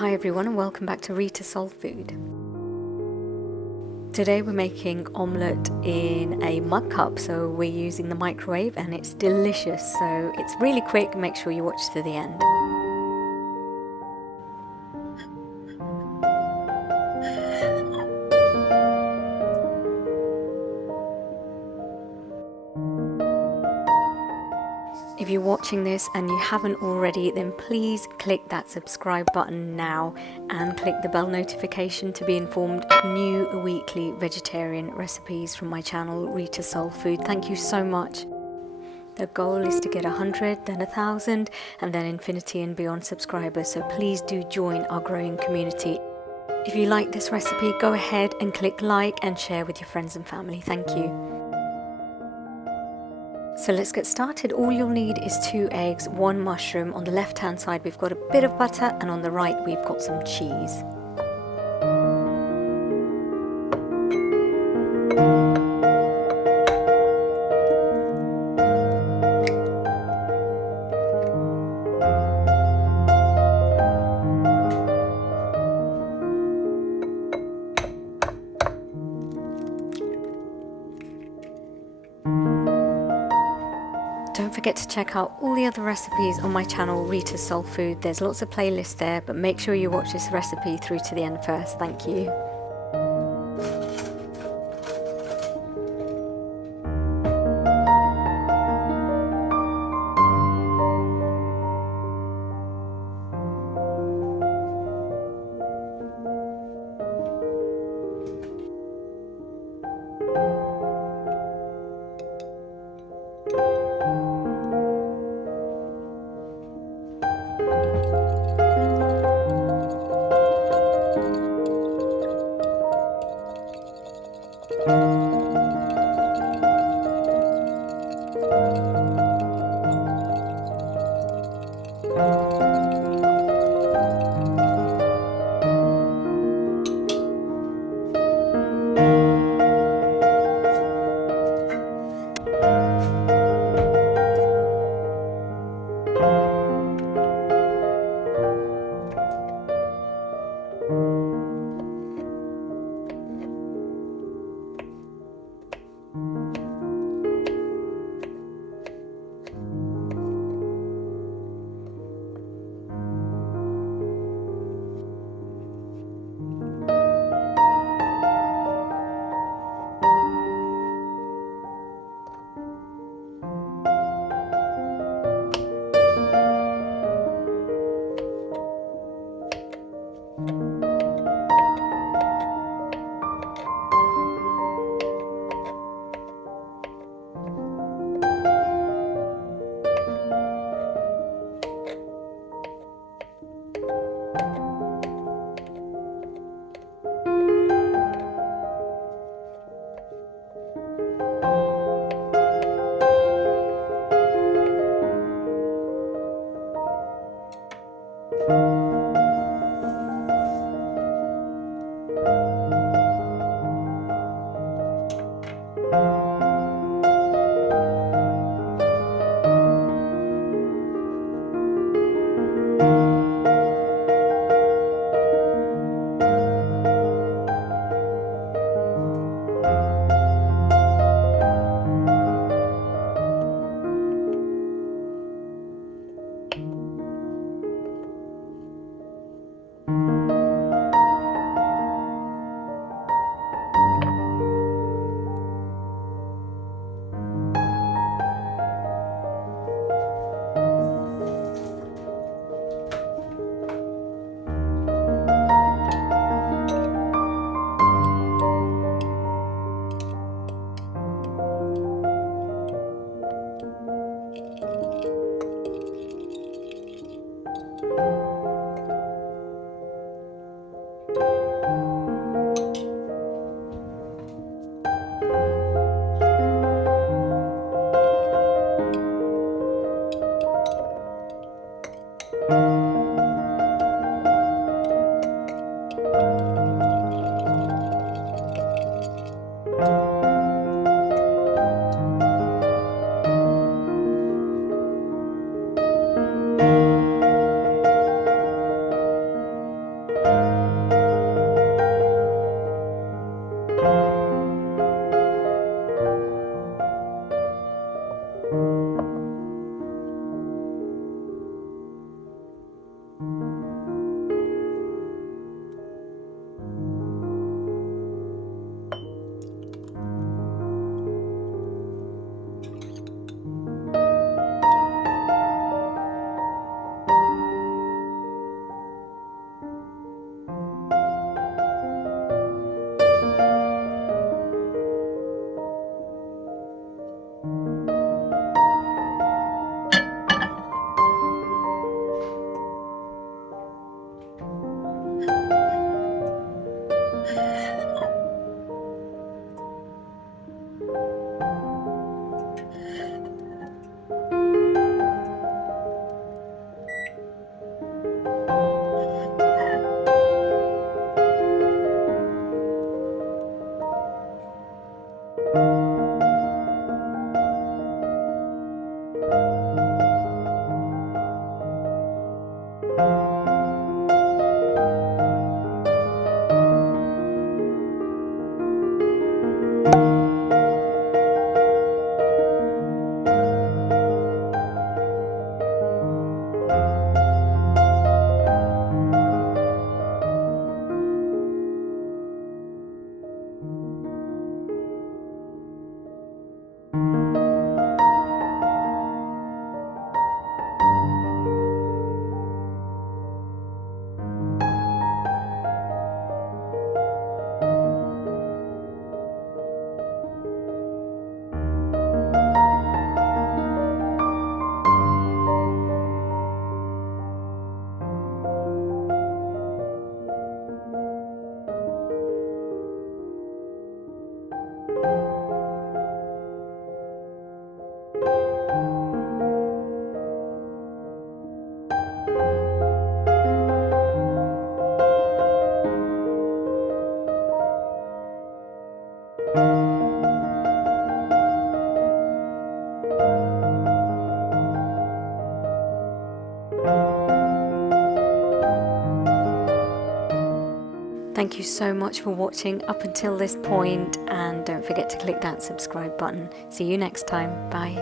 Hi everyone and welcome back to Reeta Soul Food. Today we're making omelette in a mug cup, so we're using the microwave and it's delicious. So it's really quick, make sure you watch to the end. If you're watching this and you haven't already, then please click that subscribe button now and click the bell notification to be informed of new weekly vegetarian recipes from my channel, Reeta Soul Food. Thank you so much. The goal is to get 100, then 1,000, and then infinity and beyond subscribers, so please do join our growing community. If you like this recipe, go ahead and click like and share with your friends and family. Thank you. So let's get started. All you'll need is 2 eggs, 1 mushroom. On the left hand side we've got a bit of butter and on the right we've got some cheese. Don't forget to check out all the other recipes on my channel, Reeta Soul Food. There's lots of playlists there, but make sure you watch this recipe through to the end first. Thank you. Thank you so much for watching up until this point, and don't forget to click that subscribe button. See you next time. Bye.